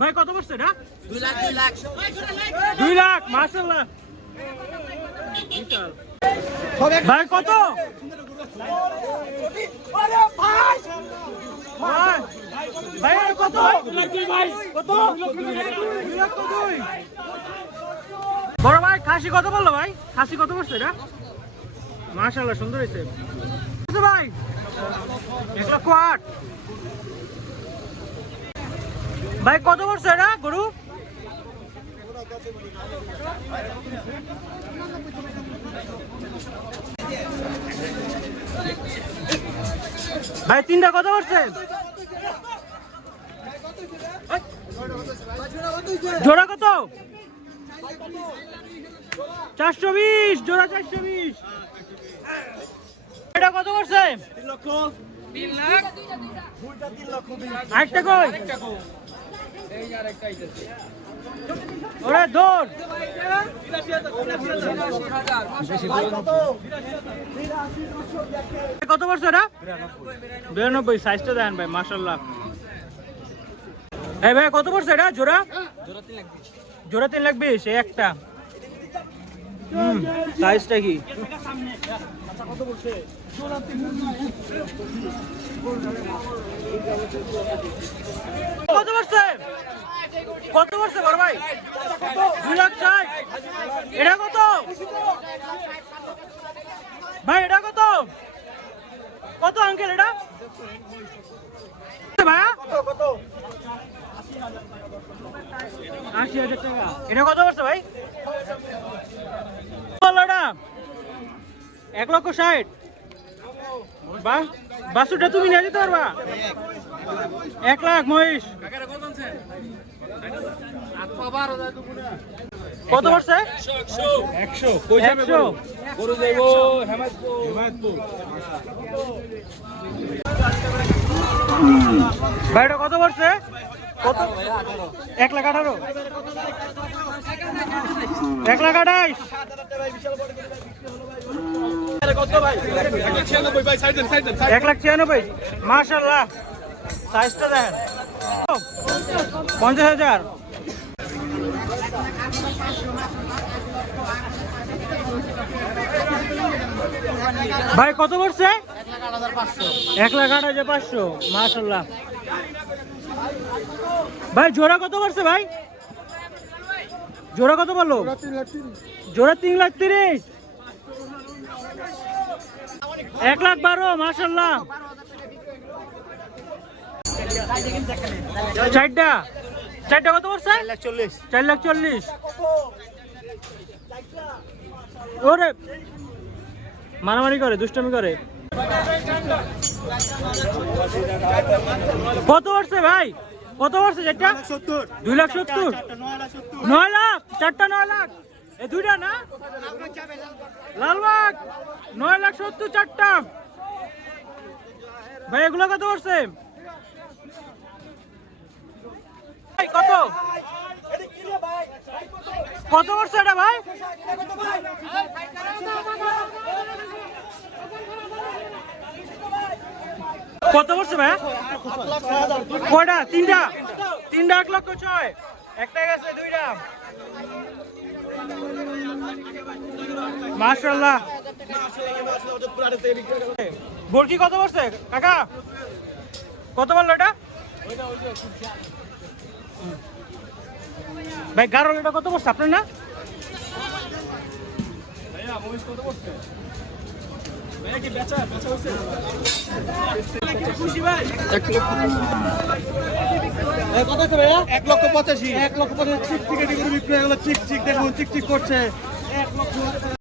ভাই কত পড়ছে না? 2 লাখ 2 লাখ 2 লাখ মাশাআল্লাহ। ভাই কত? ভাই আর কত? ভাই কত? 2 লাখ কত? বড় ভাই খাসি কত বললো ভাই? খাসি কত পড়ছে এটা? মাশাআল্লাহ সুন্দর হয়েছে ভাই। 1 লক্ষ 8। ভাই কত পড়ছে এটা গরু? ভাই তিনটা কত পড়ছে? জোড়া কত? 420 জোড়া 420। এটা কত পড়ছে? 3 লক্ষ 3 লাখ দুইটা 3 লক্ষ। আরেকটা কই? এই আরেকটা আইতেছে। ওরে দৌড়। কত পড়ছে এটা? 92 সাইজটা দেন ভাই মাশাআল্লাহ। এই ভাই কত পড়ছে এটা জোড়া? জোড়া 3 লাখ 20 এই একটা। সাইজটা কি? কত পড়ছে? কত পড়ছে? কত পড়ছে বড় ভাই? 2 লাখ 60। এটা কত? ভাই এটা কত? কত আঙ্কেল এটা? ভাইয়া কত? 80,000 টাকা। এটা কত পড়ছে ভাই? এটা 1 লক্ষ 60। বাহ বাসুটা তুমি নিয়ে যেতে পারবা? 1 লাখ মহিষ। কত পড়ছে? 100 কই যাবে গরু যাইব হেমায়তপুর। ভাইটা কত পড়ছে? কত? 1 লাখ 18। 1 লাখ 28। কত ভাই? 1 লাখ 96। মাশাআল্লাহ সাইজটা দেখেন। 50,000। ভাই কত পড়ছে? 1,08,500। মাশাআল্লাহ। ভাই জোড়া কত পড়ছে ভাই? জোড়া কত বললো? জোড়া 3 লাখ 30। 1 লাখ 12। মাশাআল্লাহ। চারটা কত পড়ছে? 4 লাখ 40। ওরে মারামারি করে দুষ্টামি করে। কত পড়ছে ভাই? কত পড়ছে চারটা? 2 লাখ 70। 9 লাখ চারটা 9 লাখ। এই দুইটা না লালবাগ 9 লাখ 70 চারটা। ভাই এগুলো কত পড়ছে? কত কত পড়ছে এটা ভাই? কত পড়ছে ভাই? কয়টা? তিনটা 1 লক্ষ 6। একটা গেছে দুইটা। মাশাআল্লাহ। বলকি কত পড়ছে কাকা? কত বললো এটা? ভাই গারল এটা কত পড়ছে আপনার না? কত আছে ভাইয়া? 1 লক্ষ 85। 1 লক্ষ 85 চিক চিক বিক্রি হলো। চিক চিক দেখুন চিক চিক করছে। 1 লক্ষ